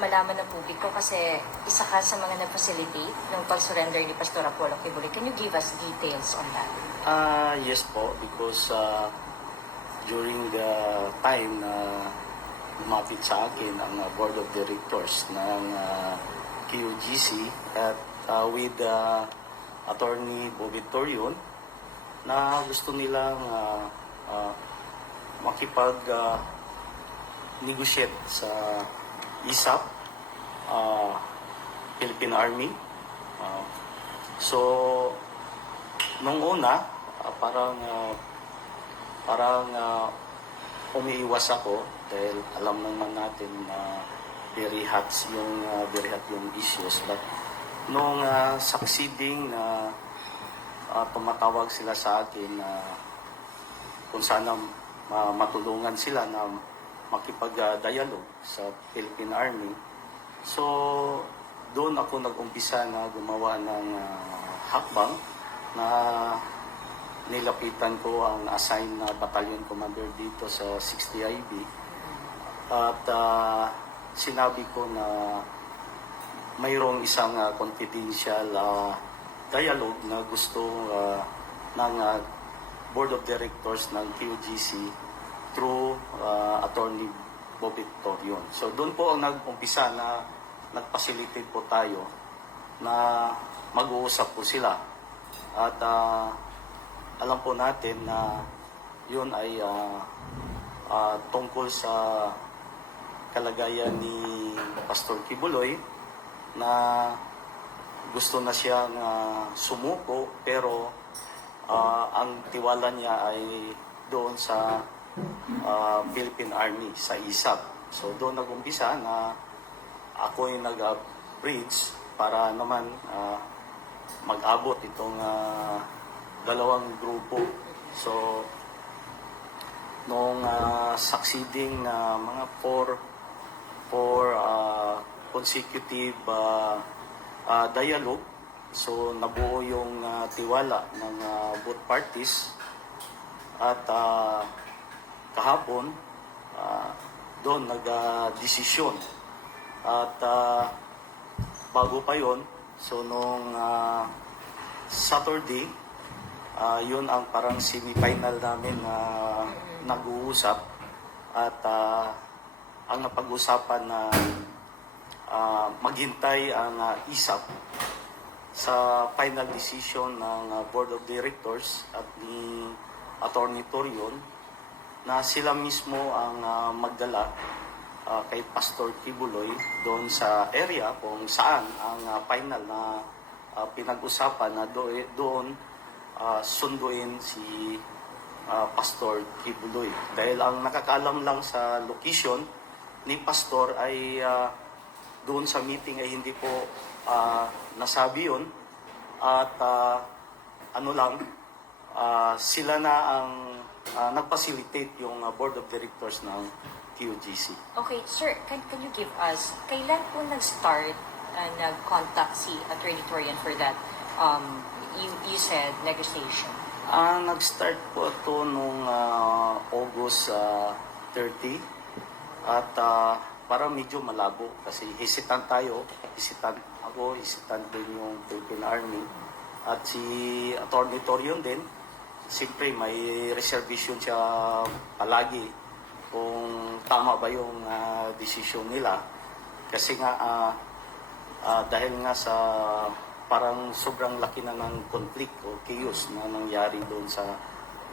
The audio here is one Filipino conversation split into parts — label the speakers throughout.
Speaker 1: Malaman ng publiko kasi isa ka sa mga nag-facilitate ng pag-surrender ni Pastor Apollo Kibuloy. Can you give us details on that?
Speaker 2: Ah, yes po, because uh, during the time na lumapit sa akin ang uh, board of directors ng uh, QGC at uh, with uh, attorney Bobby Torion na gusto nilang uh, uh, makipag uh, negotiate sa ISAP, uh, Philippine Army. Uh, so, nung una, ah, parang ah, parang ah, umiiwas ako dahil alam naman natin na very hot yung ah, very hot yung issues but nung ah, succeeding na ah, tumatawag sila sa akin na kung sana ma- matulungan sila na makipag-dialogue sa Philippine Army so doon ako nag-umpisa na gumawa ng ah, hakbang na nilapitan ko ang assigned na battalion commander dito sa 60 IB at ah, sinabi ko na mayroong isang ah, confidential ah, dialogue na gusto ah, ng ah, board of directors ng QGC through ah, attorney Bobby Torion. So doon po ang nag-umpisa na nag-facilitate po tayo na mag-uusap po sila at ah, alam po natin na yun ay ah, ah, tungkol sa kalagayan ni Pastor Kibuloy na gusto na siyang ah, sumuko pero ah, ang tiwala niya ay doon sa ah, Philippine Army sa ISAP. So doon nag-umpisa na ako yung nag-bridge para naman ah, mag-abot itong ah, dalawang grupo. So, nung ah, succeeding na mga four, four ah, consecutive ah, ah, dialogue, so nabuo yung ah, tiwala ng ah, both parties at ah, kahapon ah, doon nag-desisyon. At ah, bago pa yon so nung ah, Saturday ah, yun ang parang semi-final namin na nag-uusap. At ah, ang napag-usapan na ah, maghintay ang ah, ISAP sa final decision ng ah, Board of Directors at ni Attorney Torion na sila mismo ang ah, magdala ah, kay Pastor Kibuloy doon sa area kung saan ang ah, final na ah, pinag-usapan na do- doon ah, sunduin si ah, Pastor Kibuloy. Dahil ang nakakalam lang sa location ni Pastor ay ah, doon sa meeting ay hindi po ah, nasabi yun at ah, ano lang ah, sila na ang ah, nag-facilitate yung ah, board of directors ng QGC.
Speaker 1: Okay, sir, can, can you give us, kailan po nag-start uh, nag-contact si Attorney Torian for that, um, you, you said, negotiation?
Speaker 2: Ah, nag-start po ito nung ah, August ah, 30 at ah, para medyo malabo kasi hesitant tayo, hesitant ako, hesitant din yung Philippine Army at si Attorney Torion din, siyempre may reservation siya palagi kung tama ba yung ah, desisyon nila kasi nga ah, ah, dahil nga sa parang sobrang laki na ng conflict o chaos na nangyari doon sa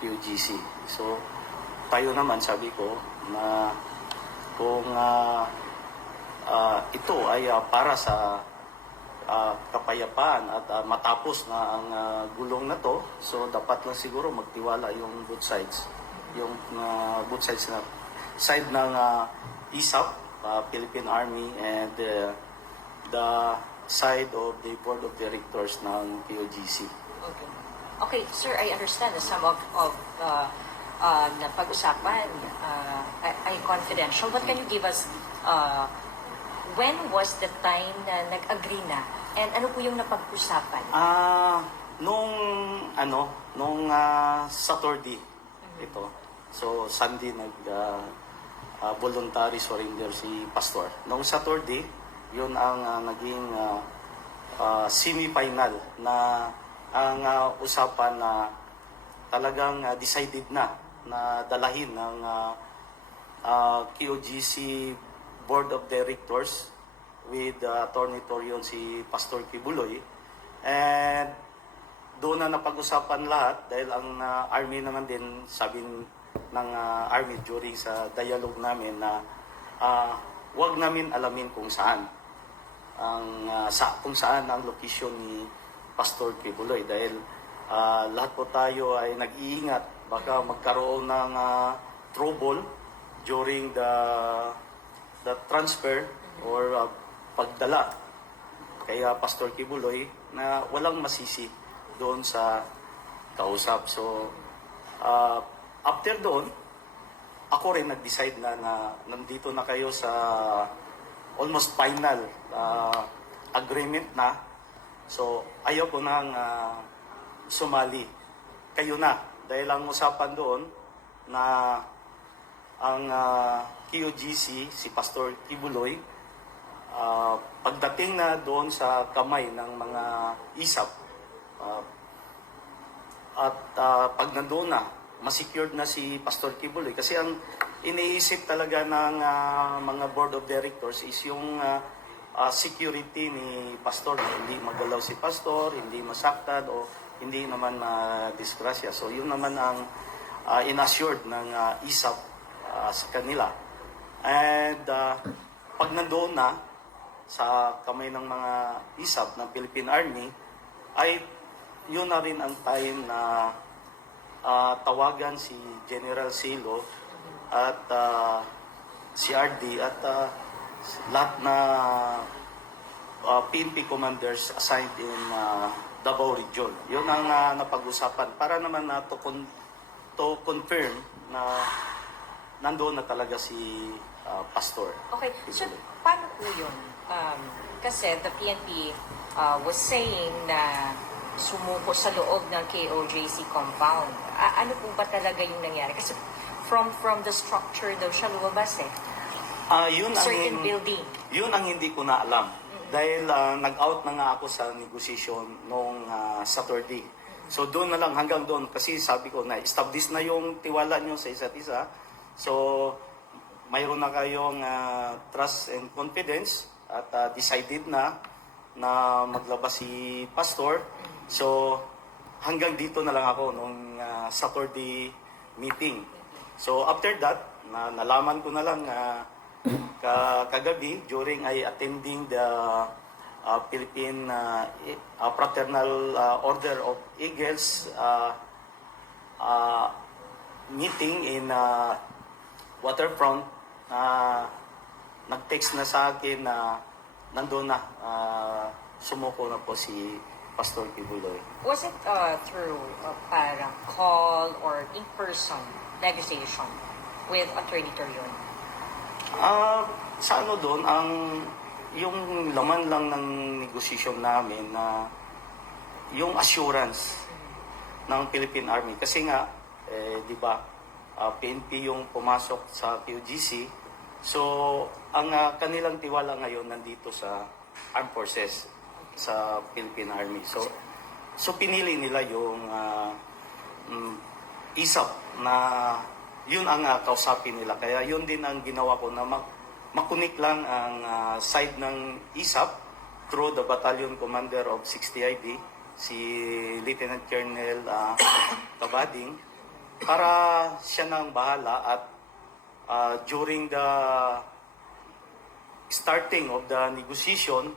Speaker 2: QGC. So, tayo naman sabi ko na kung ah, ah, ito ay ah, para sa ah, kapayapaan at ah, matapos na ang ah, gulong na to, so dapat lang siguro magtiwala yung both sides. Yung ah, both sides na side ng ah, ISAP, ah, Philippine Army and ah, the side of the board of directors ng POGC. Okay.
Speaker 1: Okay, sir, I understand that some of, of uh, uh, na pag-usapan uh, ay, ay confidential. But can you give us, uh, when was the time na nag-agree na? And ano po yung napag-usapan?
Speaker 2: Ah, nung ano, nung ah, Saturday ito. So Sunday nag ah, ah, voluntary surrender si pastor. Nung Saturday, Yun ang ah, naging ah, ah, semi-final na ang ah, usapan na talagang ah, decided na na dalahin ng ah, ah, QGC Board of Directors with uh, Attorney Torion si Pastor Kibuloy. And doon na napag-usapan lahat dahil ang uh, Army naman din sabi ng uh, Army during sa dialogue namin na uh, wag namin alamin kung saan ang uh, sa kung saan ang location ni Pastor Kibuloy dahil uh, lahat po tayo ay nag-iingat baka magkaroon ng uh, trouble during the the transfer or uh, pagdala kaya Pastor Kibuloy na walang masisi doon sa kausap. So, uh, after doon, ako rin nag-decide na, na nandito na kayo sa almost final uh, agreement na. So, ayaw ko nang uh, sumali. Kayo na. Dahil ang usapan doon na ang uh, si Pastor Kibuloy, Ah, pagdating na doon sa kamay ng mga isap ah, at ah, pag nandoon na masecured na si Pastor Kibuloy kasi ang iniisip talaga ng ah, mga board of directors is yung ah, ah, security ni Pastor hindi magalaw si Pastor hindi masaktan o hindi naman ma-disgrasya. So yun naman ang ah, inassured ng ah, isap sa kanila and ah, pag nandoon na sa kamay ng mga isap ng Philippine Army ay yun na rin ang time na ah, tawagan si General Silo at ah, si RD at ah, lahat na ah, PNP commanders assigned in ah, Davao Region. Yun ang ah, napag-usapan para naman na to, con- to confirm na nandoon na talaga si ah, Pastor.
Speaker 1: Okay, so paano po yun? Um, kasi the PNP uh, was saying na sumuko sa loob ng KOJC compound. A- ano po ba talaga yung nangyari? Kasi from from the structure daw siya lumabas eh. Ah, yun ang Certain building.
Speaker 2: Yun ang hindi ko na alam. Dahil ah, nag-out na nga ako sa negotiation noong ah, Saturday. So doon na lang hanggang doon kasi sabi ko na establish na yung tiwala nyo sa isa't isa. So mayroon na kayong ah, trust and confidence at ah, decided na na maglabas si pastor. So hanggang dito na lang ako nung ah, Saturday meeting. So after that, na nalaman ko na lang ah, ka kagabi during I attending the uh, Philippine uh, uh, Fraternal uh, Order of Eagles uh, uh, meeting in uh, Waterfront na nag-text na sa akin na nandoon na uh, sumuko na po si Pastor Kibuloy.
Speaker 1: Was it uh, through uh, parang call or in-person negotiation with Attorney Torion?
Speaker 2: Ah, sa ano doon, ang yung laman lang ng negosasyon namin na yung assurance ng Philippine Army. Kasi nga, eh, di ba, ah, PNP yung pumasok sa QGC. So, ang ah, kanilang tiwala ngayon nandito sa Armed Forces, sa Philippine Army. So, so pinili nila yung ah, mm, isap na yun ang uh, kausapin nila. Kaya yun din ang ginawa ko na mak- makunik lang ang ah, side ng ISAP through the Battalion Commander of 60IB, si Lieutenant Colonel ah, Tabading, para siya nang bahala at ah, during the starting of the negotiation,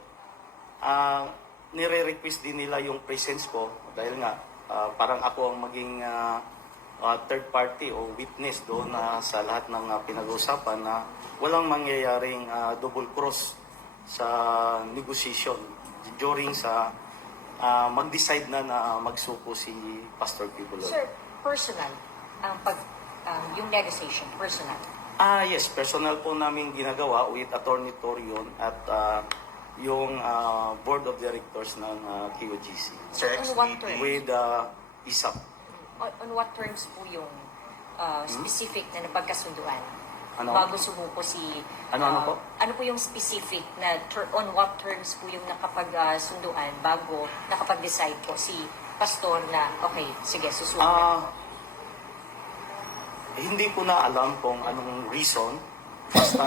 Speaker 2: ah nire-request din nila yung presence ko dahil nga ah, parang ako ang maging ah, ah, third party o witness doon na sa lahat ng ah, pinag-uusapan na walang mangyayaring ah, double cross sa negotiation during sa ah, mag-decide na na magsuko si Pastor Pibuloy.
Speaker 1: Sir, personal, ang pag, um, yung negotiation, personal.
Speaker 2: Ah, yes, personal po namin ginagawa with Attorney Torion at ah, yung ah, Board of Directors ng ah, QGC.
Speaker 1: So, on what terms?
Speaker 2: With uh, ISAP.
Speaker 1: On, on what terms po yung uh, specific na napagkasunduan? Ano? bago sumuko si... Ano, ano ah, po? Ano po yung specific na ter- on what terms po yung nakapag-sunduan bago nakapag-decide po si pastor na, okay, sige, susunod.
Speaker 2: Ah, hindi ko na alam kung anong reason. Basta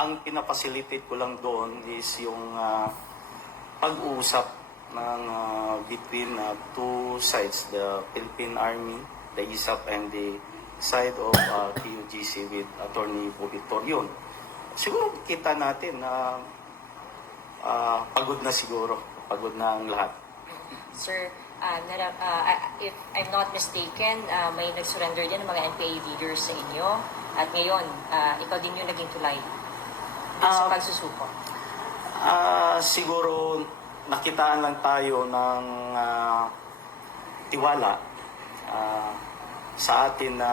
Speaker 2: ang pinapacilitate ko lang doon is yung ah, pag-uusap ng ah, between ah, two sides, the Philippine Army, the ISAP, and the side of uh, TUGC with Attorney Victorion. Siguro kita natin na ah, pagod na siguro, pagod na ang lahat.
Speaker 1: Sir, ah, nara- ah, if I'm not mistaken, ah, may nag-surrender din ng mga NPA leaders sa inyo. At ngayon, ah, ikaw din yung naging tulay dun sa Ah, pagsusuko.
Speaker 2: Ah, siguro nakitaan lang tayo ng ah, tiwala ah, sa atin na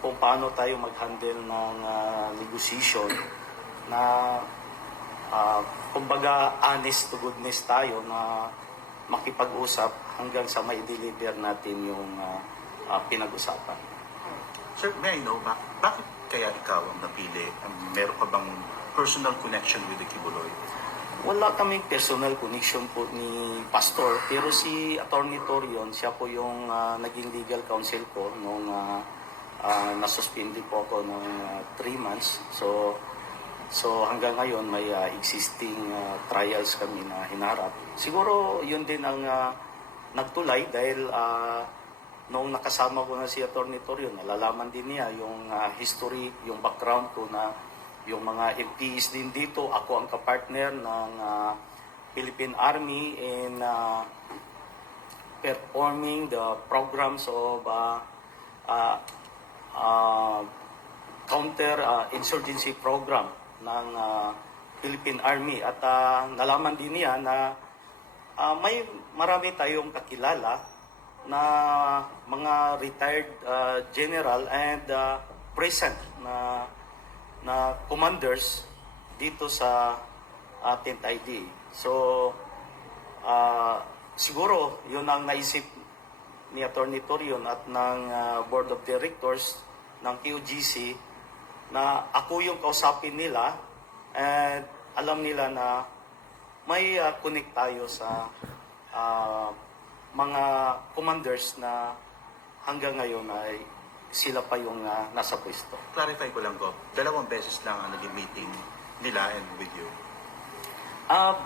Speaker 2: kung paano tayo mag-handle ng ah, negotiation na ah, kumbaga honest to goodness tayo na makipag-usap hanggang sa may deliver natin yung ah, ah, pinag-usapan.
Speaker 3: Sir, may I know, ba, bakit kaya ikaw ang napili? Um, meron ka bang personal connection with the Kibuloy?
Speaker 2: Wala kaming personal connection po ni Pastor, pero si Attorney Torion, siya po yung ah, naging legal counsel ko nung uh, nasuspindi po ako ng 3 months. So, so hanggang ngayon may ah, existing ah, trials kami na hinarap. Siguro yun din ang ah, nagtulay dahil ah, nung nakasama ko na si Attorney Torion, nalalaman din niya yung ah, history, yung background ko na yung mga MPs din dito. Ako ang kapartner ng ah, Philippine Army in ah, performing the programs of uh, uh, uh, counter uh, insurgency program ng uh, Philippine Army at uh, nalaman din niya na uh, may marami tayong kakilala na mga retired uh, general and uh, present na na commanders dito sa ating ID. So Ah, siguro yun ang naisip ni Attorney Torion at ng ah, Board of Directors ng QGC na ako yung kausapin nila and alam nila na may ah, connect tayo sa ah, mga commanders na hanggang ngayon ay sila pa yung ah, nasa pwesto.
Speaker 3: Clarify ko lang, Gov. Dalawang beses lang ang naging meeting nila and with you.
Speaker 2: Ah,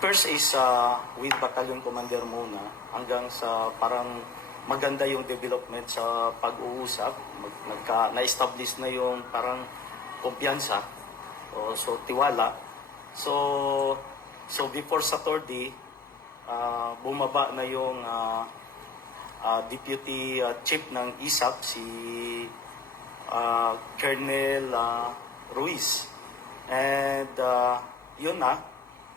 Speaker 2: first is uh, with battalion commander muna hanggang sa parang maganda yung development sa pag-uusap. Mag, nagka, na-establish na yung parang kumpiyansa o so tiwala. So so before Saturday, ah, bumaba na yung ah, ah, deputy ah, chief ng ISAP si ah, Colonel ah, Ruiz. And ah, yun na,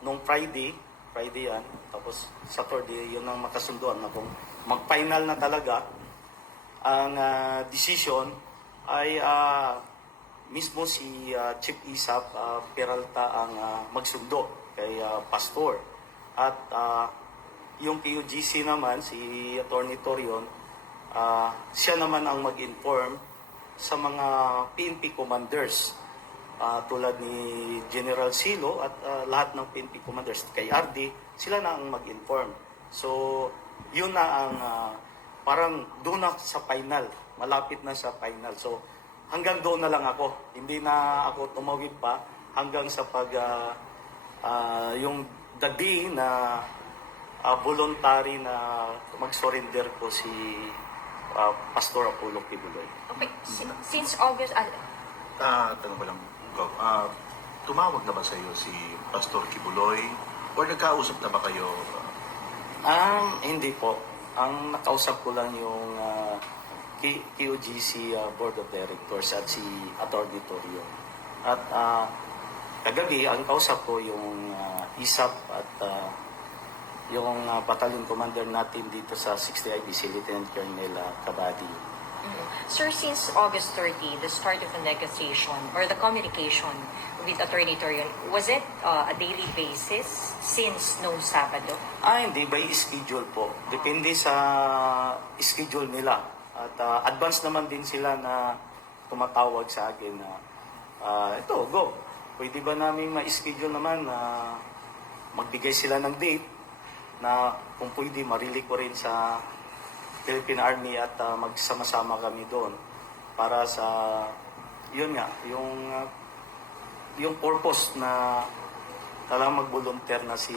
Speaker 2: nung Friday, Friday yan, tapos Saturday, yun ang makasunduan na kung mag-final na talaga ang ah, decision ay ah, mismo si ah, Chief Isap ah, Peralta ang ah, magsundo kay ah, Pastor. At ah, yung PUGC naman, si Attorney Torion, ah, siya naman ang mag-inform sa mga PNP commanders Ah, tulad ni General Silo at ah, lahat ng PNP commanders kay RD, sila na ang mag-inform. So, yun na ang ah, parang doon na sa final, malapit na sa final. So, hanggang doon na lang ako. Hindi na ako tumawid pa hanggang sa pag ah, ah, yung the day na ah, voluntary na mag-surrender ko si ah, Pastor Apollo Kibuloy.
Speaker 1: Okay, si- since August, ah,
Speaker 3: Ah, tanong ko lang, Gov. Ah, tumawag na ba sa iyo si Pastor Kibuloy? Or nagkausap na ba kayo?
Speaker 2: Um, hindi po. Ang nakausap ko lang yung ah, K- QGC ah, Board of Directors at si Attorney Torio. At ah, kagabi, ang kausap ko yung ah, ISAP at ah, yung ah, battalion commander natin dito sa 60 IBC, Lieutenant Colonel ah, Cabadi.
Speaker 1: Mm. sir, since August 30, the start of the negotiation or the communication with Attorney Torion, was it uh, a daily basis since no Sabado?
Speaker 2: Ah, hindi. By schedule po. Depende sa schedule nila. At ah, advance naman din sila na tumatawag sa akin na, ah, ito, go. Pwede ba namin ma-schedule naman na magbigay sila ng date na kung pwede marili ko rin sa Philippine Army at ah, magsama-sama kami doon para sa yun nga yung ah, yung purpose na talagang mag-volunteer na si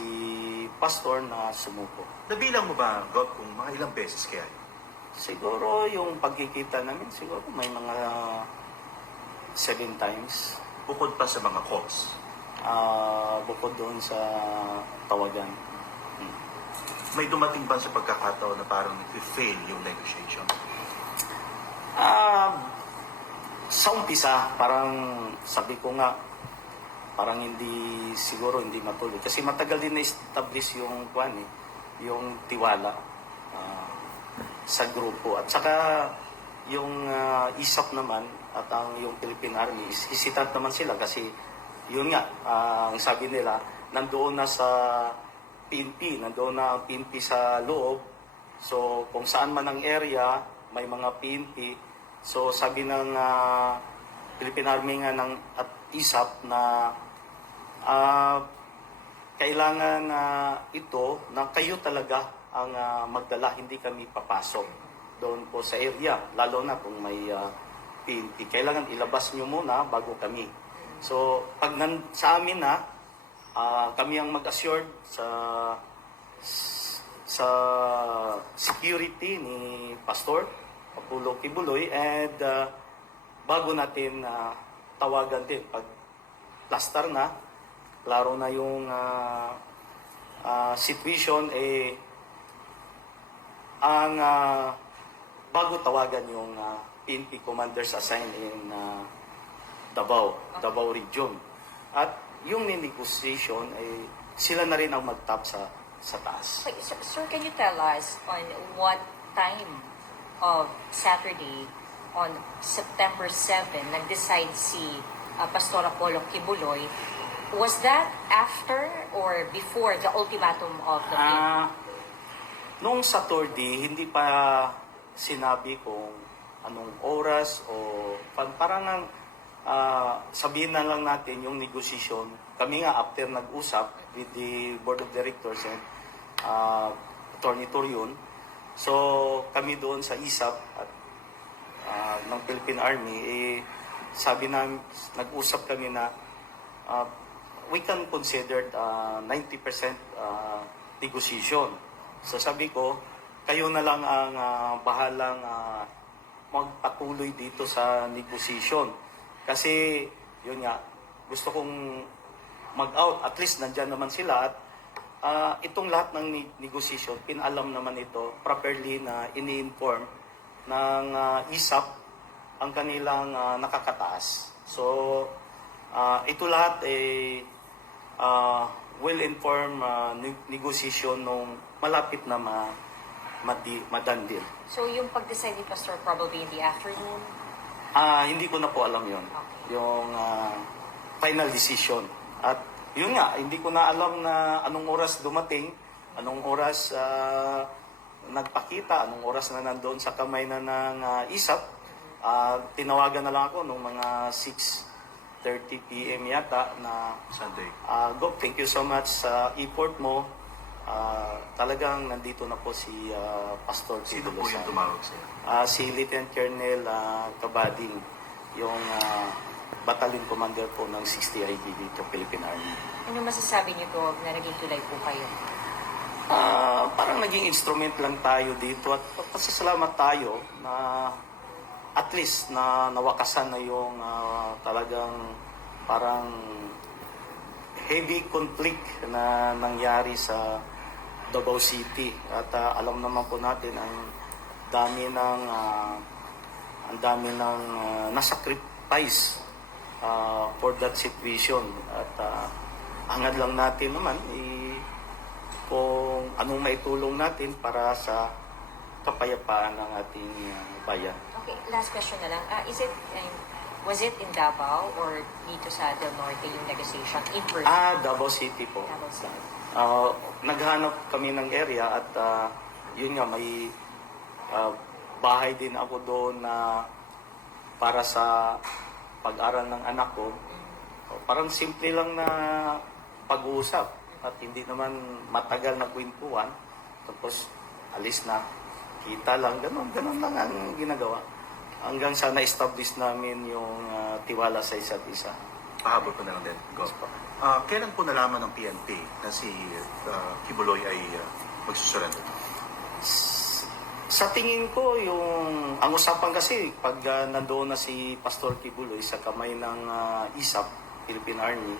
Speaker 2: pastor na sumuko.
Speaker 3: Nabilang mo ba, Gov, kung mga ilang beses kaya?
Speaker 2: Siguro yung pagkikita namin, siguro may mga seven times.
Speaker 3: Bukod pa sa mga calls.
Speaker 2: ah bukod doon sa tawagan.
Speaker 3: May dumating ba sa pagkakataon na parang nag-fail yung negotiation?
Speaker 2: Ah, sa umpisa, parang sabi ko nga, parang hindi, siguro hindi matuloy. Kasi matagal din na-establish yung, kwan eh, yung tiwala ah, sa grupo. At saka, yung ah, ISAP naman, at ang yung Philippine Army, is hesitant naman sila kasi, yun nga, ah, ang sabi nila, nandoon na sa PNP, nandoon na ang PNP sa loob, So, kung saan man ang area, may mga PNP. So, sabi ng ah, Philippine Army nga ng, at ISAP na ah, kailangan ah, ito na kayo talaga ang ah, magdala, hindi kami papasok doon po sa area, lalo na kung may ah, PNP. Kailangan ilabas nyo muna bago kami. So, pag nan, sa amin na, ah, kami ang mag-assured sa sa security ni Pastor Papulo Kibuloy and uh, bago natin uh, tawagan din pag plaster na klaro na yung uh, uh, situation eh ang uh, bago tawagan yung uh, PNP commanders assigned in uh, Davao, Davao region. At yung negotiation ay sila na rin ang mag-top sa sa taas.
Speaker 1: Wait, sir, sir, can you tell us on what time of Saturday on September 7 nag-decide si uh, Pastor Apollo Kibuloy? Was that after or before the ultimatum of the PNP? Ah,
Speaker 2: noong Saturday, hindi pa sinabi kung anong oras o pa- parang ang ah, sabihin na lang natin yung negotiation. Kami nga after nag-usap with the board of directors and uh, Attorney Torion. So kami doon sa ISAP at ah, ng Philippine Army, eh, sabi na, nag-usap kami na ah, we can consider uh, 90% uh, negotiation. So sabi ko, kayo na lang ang ah, bahalang ah, magpatuloy dito sa negotiation. Kasi, yun nga, gusto kong mag-out. At least nandyan naman sila. At ah, itong lahat ng ne- negotiation, pinalam naman ito properly na ini-inform ng ah, ISAP ang kanilang ah, nakakataas. So, ah, ito lahat eh ah, will inform ne- negotiation nung malapit na ma madi, madandil.
Speaker 1: So yung pag-decide ni Pastor probably in the afternoon?
Speaker 2: Ah, hindi ko na po alam 'yon. Okay. Yung ah, final decision. At yun nga, hindi ko na alam na anong oras dumating, anong oras ah, nagpakita, anong oras na nandoon sa kamay na ng ah, ISAP. Ah, tinawagan na lang ako nung mga 6.30 p.m. yata na Sunday. Ah, Gob, thank you so much sa effort mo. Ah, talagang nandito na po si ah, Pastor Sino
Speaker 3: Tito po yung tumawag sa'yo?
Speaker 2: Ah, si Lieutenant Colonel ah, Kabading, yung ah, battalion commander po ng 60 ID dito, Philippine Army.
Speaker 1: Ano masasabi niyo po na naging tulay po kayo?
Speaker 2: Ah, parang naging instrument lang tayo dito at pasasalamat tayo na at least na nawakasan na yung ah, talagang parang heavy conflict na nangyari sa Davao City at ah, alam naman po natin ang dami ng ah, ang dami ng ah, nasacrifice ah, for that situation at ah, hangad lang natin naman eh, kung anong maitulong natin para sa kapayapaan ng ating ah, bayan.
Speaker 1: Okay, last question na lang. Ah, is it, um, was it in Davao or dito sa Del Norte yung negotiation
Speaker 2: in person? Ah, Davao City po. Davao City. Ah, naghanap kami ng area at ah, yun nga may ah, bahay din ako doon na para sa pag-aral ng anak ko. O, Parang simple lang na pag-uusap at hindi naman matagal na kwentuhan. Tapos alis na, kita lang, ganun, ganun lang ang ginagawa. Hanggang sa na-establish namin yung ah, tiwala sa isa't isa.
Speaker 3: Pahabol ko na lang din. Go. Ah, kailan po nalaman ng PNP na si ah, Kibuloy ay uh, magsusurrender?
Speaker 2: Sa tingin ko, yung ang usapan kasi pag uh, nandoon na si Pastor Kibuloy sa kamay ng ah, ISAP, Philippine Army,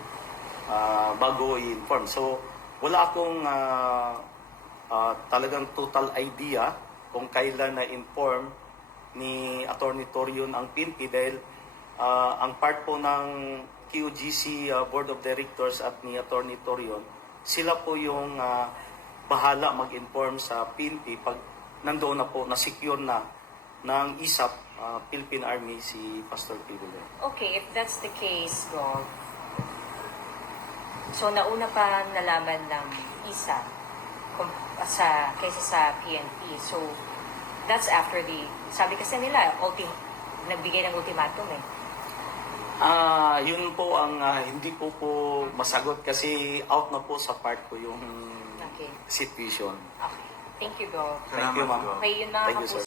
Speaker 2: ah, bago i-inform. So, wala akong ah, ah, talagang total idea kung kailan na-inform ni Attorney Torion ang PNP dahil ah, ang part po ng QGC ah, Board of Directors at ni Attorney Torion, sila po yung ah, bahala mag-inform sa PNP pag nandoon na po, na-secure na ng ISAP, ah, Philippine Army, si Pastor Kibuloy.
Speaker 1: Okay, if that's the case, Gov, so nauna pa nalaman ng isa kum- sa, kaysa sa PNP. So, that's after the, sabi kasi nila, ultim, nagbigay ng ultimatum eh.
Speaker 2: Ah, yun po ang ah, hindi po po masagot kasi out na po sa part ko yung Okay. situation.
Speaker 1: Okay. Thank you, Gov.
Speaker 2: Thank you, ma'am.
Speaker 1: Yun mga Thank you, sir.